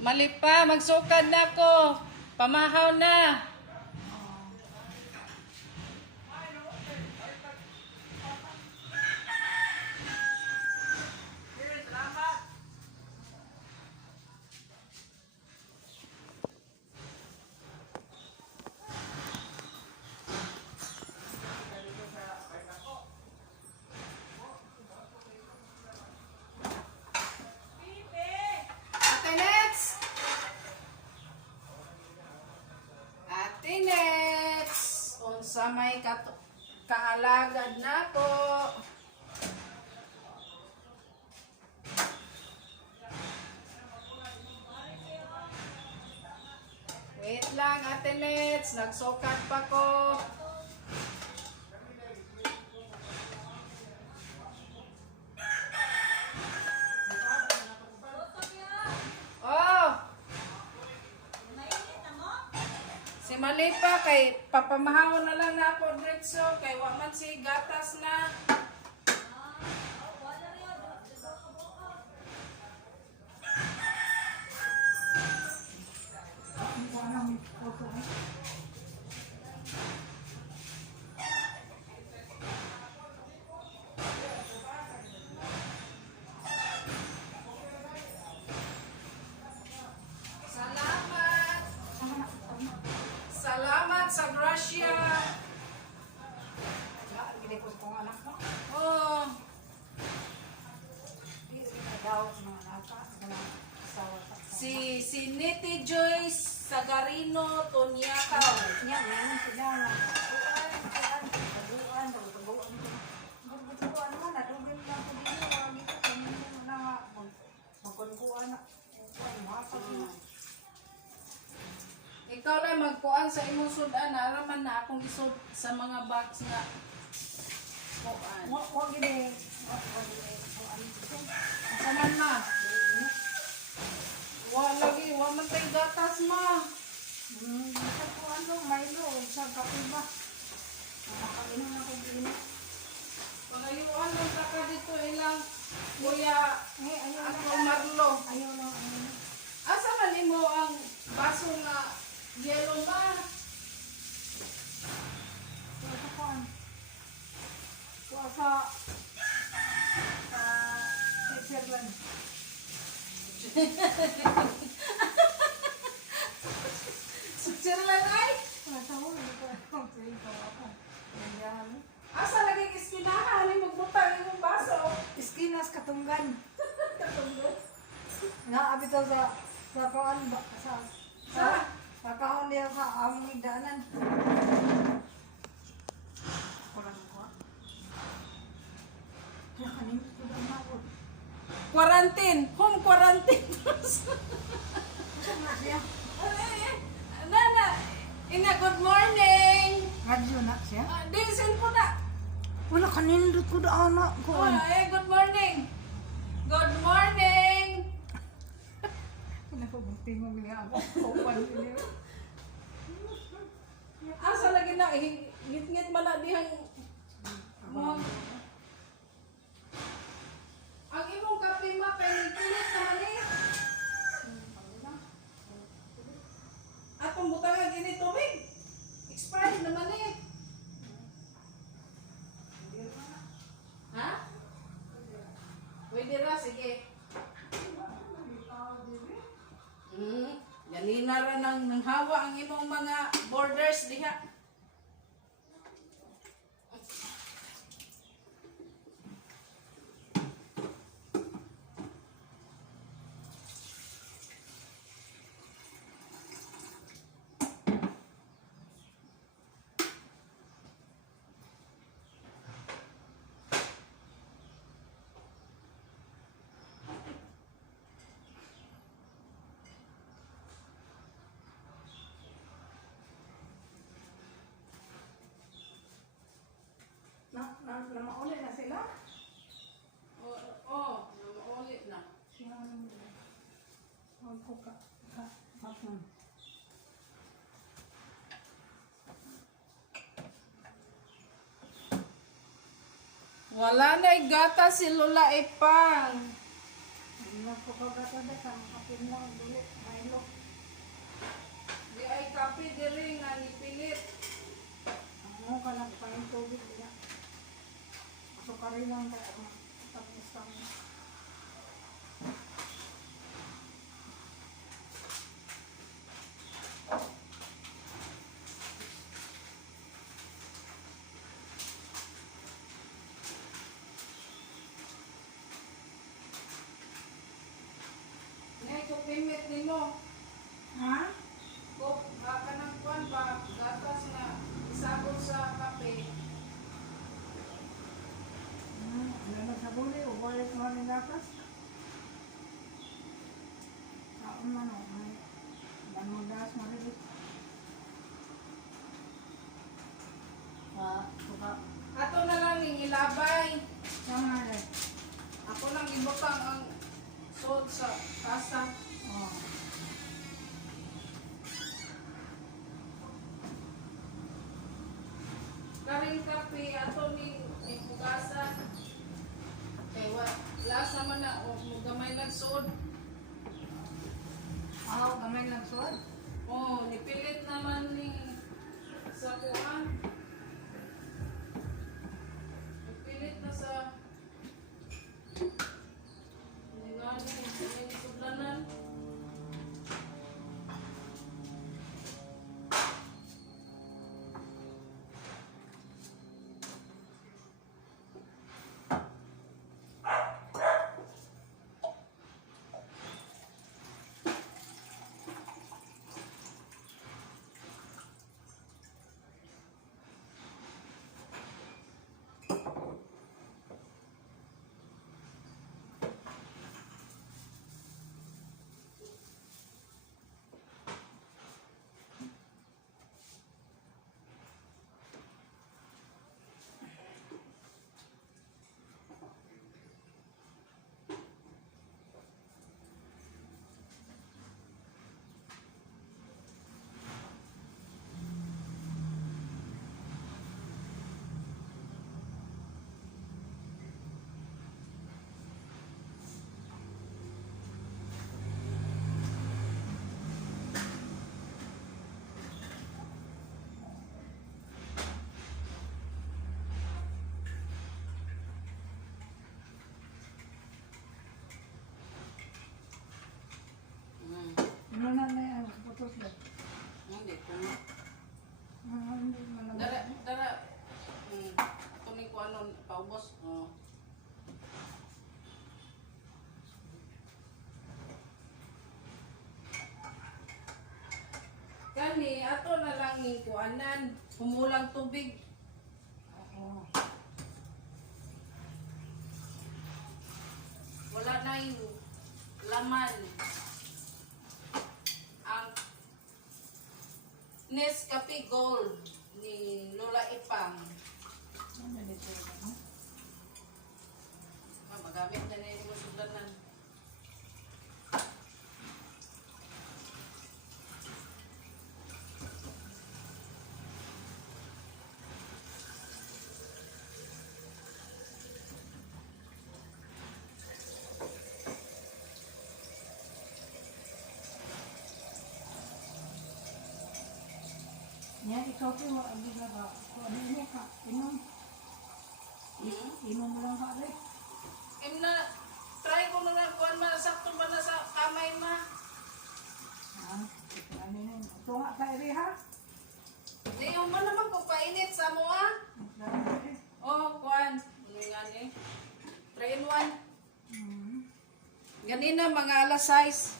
Mali pa, magsukad na ko. Pamahaw na. Atinets, unsa may kaalagad na ko. Wait lang, Atinets, nagsukat pa ko. Si Malipa kay papamahaw na lang na ako diretso kay wa man si gatas na. Salamat sa grasya. Oh. Si Niti Joyce Sagarino Tonyaka. Ikaw lang magkuan sa imong sudan, naraman na akong isod sa mga box nga. Kuan. Asaman ma? Wa lagi, wa man tay gatas ma. Sa kuan no, Milo, sa kape ba? Nakakainom ako din. Pangayuan lang ka dito ilang kuya Ayaw ako Marlo. Ayaw na. Asa man imo ang baso nga yellow ma? Sa kuan. Sa Switzerland. Switzerland ay? Asa lagi iskinahan ni magbutang imong baso? Iskinas Katunggan. Nga abito sa kuan ba sa kahon niya sa among higdaanan. Kulang ko. Ya kanin ko ba ako. Quarantine, home quarantine. Sa siya. Nana, ina good morning. Radyo na siya. Disin po na. Wala kanindot ko da anak ko. Good morning. Good morning. Wala ko buti mo niya ako. Open niya. Asa lagi na ngit-ngit man na dihang ang imong kape ma kay pilit naman eh. Atong butangan gini tubig. Expired naman eh. Ha? Pwede ra, sige. Ganina ra nang hawa ang imong mga borders diha. Na mauli na sila. Naulit na. Ako ka. Wala na gata si Lola Epang. Napakagata da ka. Kapin mo. Duli. May mainom ka ako. Tapos kami. Ngay ko payment nimo. Ha? Kung ka ng kwan ba, gatas na isabot sa kape. Ano na sa buli? Ubalit mo rin gatas? Kaon man o. May magdas mo rin. Suka. Ato na lang ning ilabay. Sama rin. Ako lang ibutang ang salt sa kasa. Oh. Karing kape ato ning ipugasan. Kay lasa man na o gamay lang sod. Aw, kamay nagsuod. Oh, nipilit naman ni sa kuan. Nipilit na sa Ningani sudlanan. Ano na na yan? Putos ba? Hindi ko. Hindi mo na. Dara. Kung ko ano paubos. Oh. Kani ato na lang ning kuanan, humulang tubig. Oo. Wala na yung laman. Ang Nescafe Gold ni Lola Ipang. Ano dito? Ano? Magamit na na yung sudlanan. Yan, ikaw po, hindi ka ba? Kung ano niya ka, inom. Inom mo lang ka rin. Na, try ko na lang kuan ma, sakto ba na sa kamay ma? Ha? Ano yun? Ito nga ka rin ha? Di yung man naman kung painit sa mo ah. Oh, kuan. Ano nga ni? 3 in 1. Ganina mga alas 6.